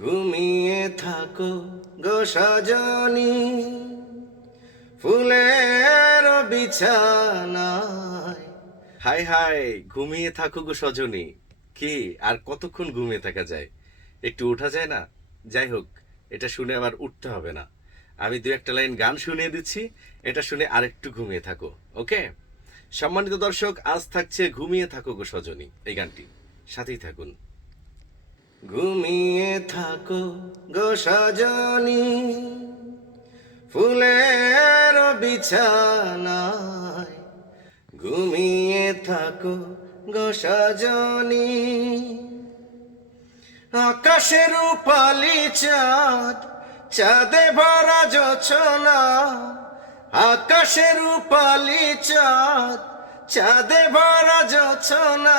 ঘুমিয়ে থাকো গো সজনী। ফুলের বিছানায়। হাই হাই, ঘুমিয়ে থাকো গো সজনী। কি, আর কতক্ষণ ঘুমিয়ে থাকা যায়? একটু উঠা যায় না? যাই হোক, এটা শুনে আবার উঠতে হবে না। আমি দু একটা লাইন গান শুনিয়ে দিচ্ছি, এটা শুনে আরেকটু ঘুমিয়ে থাকো, ওকে? সম্মানিত দর্শক, আজ থাকছে ঘুমিয়ে থাকো গো সজনী, এই গানটি। সাথেই থাকুন। ঘুমিয়ে থাকো গো সজনী। ফুলের বিছানায় ঘুমিয়ে থাকো গো সজনী। আকাশের উপালি চাঁদ, চাঁদে ভরা জোছনা। আকাশের উপালি চাঁদ, চাঁদে ভরা জোছনা।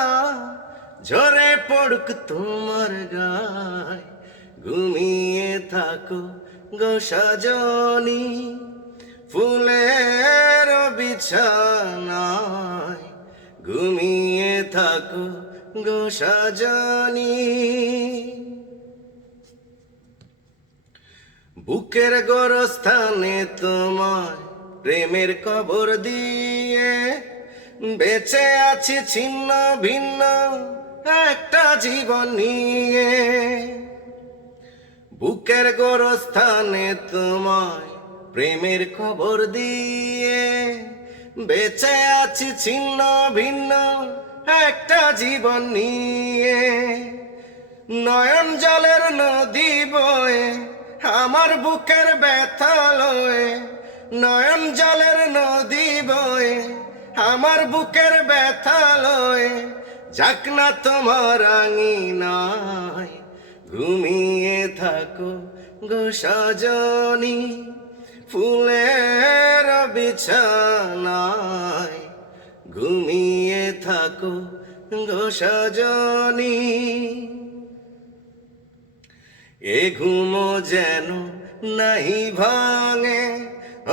ঝরে পড়ুক তোমার গায়, ঘুমিয়ে থাকো গো সজনী। ফুলের বিছানায় ঘুমিয়ে থাকো গো সজনী। বুকের গোরস্থানে তোমায় প্রেমের কবর দিয়ে বেঁচে আছি ছিন্ন ভিন্ন একটা জীবন নিয়ে। বুকের গোরস্থানে তোমায় প্রেমের খবর দিয়ে। বেঁচে আছি ছিন্ন ভিন্ন একটা জীবন নিয়ে। নয়ন জলের নদী বয়ে আমার বুকের ব্যথা লয়ে। নয়ন জলের নদী বয়ে আমার বুকের ব্যথা লয়ে। যাক না তোমার আঙিনায়, ঘুমিয়ে থাকো গো সজনী। ফুলের বিছানায় ঘুমিয়ে থাকো গো এ ঘুমো যেন নাই ভাঙে,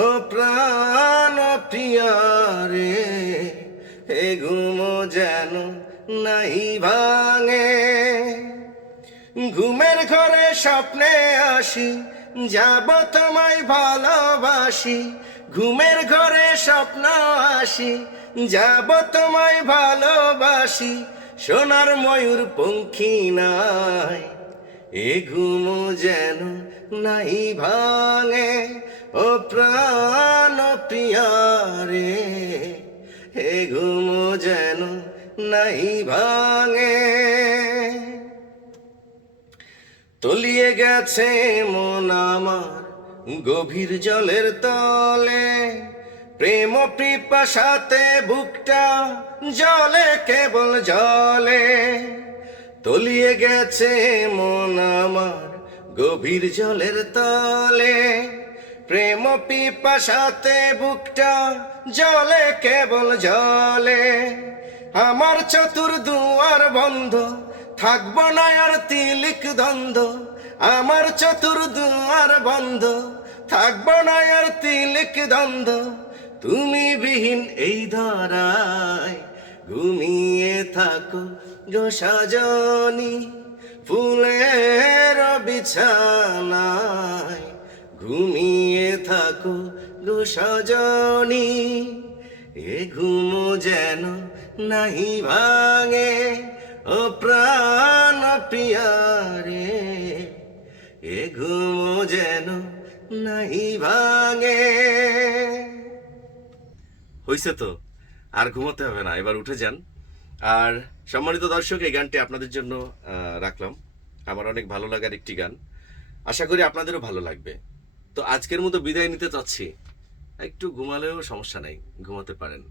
ও প্রাণ প্রিয়ারে এ ঘুমো যেন নাই ভাঙে। ঘুমের ঘরে স্বপ্নে আসি, যাব তোমায় ভালোবাসি। ঘুমের ঘরে স্বপ্ন আসি, যাব তোমায় ভালোবাসি। সোনার ময়ূর পঙ্খী নাই, এ ঘুমো যেন নাই ভাঙে। ও প্রাণ প্রিয়ারে এ নাই ভাঙে। তলিয়ে গেছে মন আমার গভীর জলের তলে। প্রেম পিপাসাতে বুকটা জলে কেবল জলে। তলিয়ে গেছে মন আমার গভীর জলের তলে। প্রেম পিপাসাতে বুকটা জলে কেবল জলে। আমার চতুর দুয়ার বন্ধ, থাকব না আর তিলিক দ্বন্দ্ব। আমার চতুর দুয়ার বন্ধ, থাকব না আর তিলিক দ্বন্দ্ব। তুমি বিহীন এই ধরায় ঘুমিয়ে থাকো গো সজনী, ফুলের বিছানায় ঘুমিয়ে থাকো গো সজনী। এ ঘুমো যেন নাহি ভাঙে, ও প্রাণ প্রিয়ারে এ ঘুমো যেন নাহি ভাঙে। হইছে তো, আর ঘুমোতে হবে না, এবার উঠে যান। আর সম্মানিত দর্শক, এই গানটি আপনাদের জন্য রাখলাম। আমার অনেক ভালো লাগার একটি গান। আশা করি আপনাদেরও ভালো লাগবে। তো আজকের মতো বিদায় নিতে চাচ্ছি। একটু ঘুমালেও সমস্যা নাই, ঘুমাতে পারেন।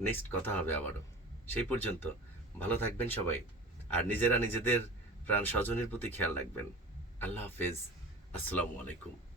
নেক্সট কথা হবে আবারও। সেই পর্যন্ত, ভালো থাকবেন সবাই, আর নিজেরা নিজেদের প্রাণ স্বজনের প্রতি খেয়াল রাখবেন। আল্লাহ হাফেজ। আসসালামু আলাইকুম।